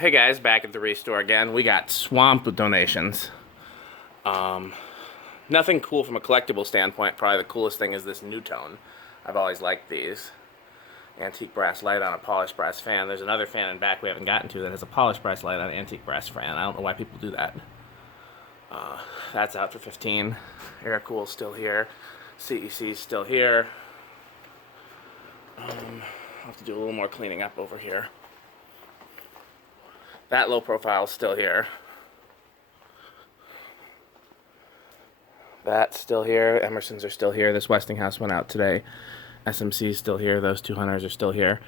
Hey guys, back at the restore again. We got swamped with donations. Nothing cool from a collectible standpoint. Probably the coolest thing is this new tone. I've always liked these. Antique brass light on a polished brass fan. There's another fan in back we haven't gotten to that has a polished brass light on an antique brass fan. I don't know why people do that. That's out for 15. Air Cool's still here. CEC's still here. I'll have to do a little more cleaning up over here. That low profile is still here. That's still here. Emerson's are still here. This Westinghouse went out today. SMC's still here. Those 200s are still here.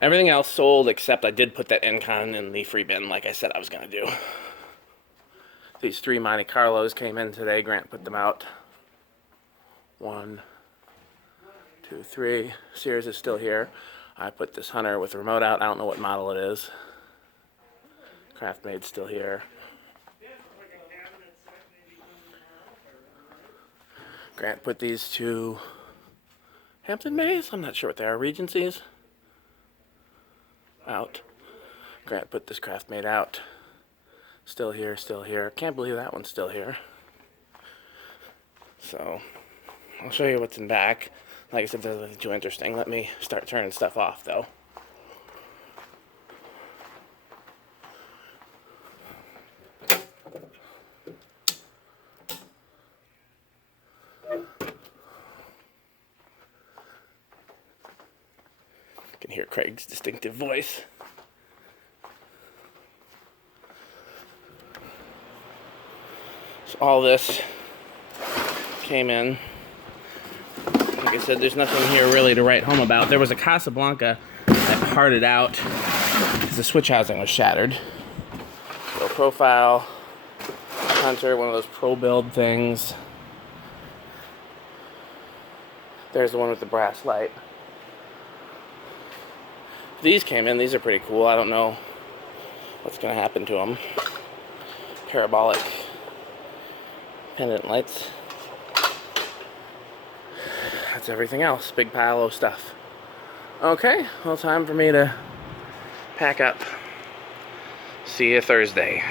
Everything else sold except I did put that Incon in the free bin like I said I was going to do. These 3 Monte Carlos came in today. Grant put them out. 1, 2, 3. Sears is still here. I put this Hunter with remote out. I don't know what model it is. Craftmade's still here. Grant put these 2 Hampton Bays, I'm not sure what they are, Regencies, out. Grant put this Craftmade out. Still here, still here. Can't believe that one's still here. So, I'll show you what's in back. Like I said, there's nothing too interesting. Let me start turning stuff off, though. You can hear Craig's distinctive voice. So all this came in. Like I said, there's nothing here really to write home about. There was a Casablanca that parted out because the switch housing was shattered. Low profile, Hunter, one of those pro build things. There's the one with the brass light. These came in. These are pretty cool. I don't know what's going to happen to them. Parabolic pendant lights. That's everything else. Big pile of stuff. Okay, well, time for me to pack up. See you Thursday.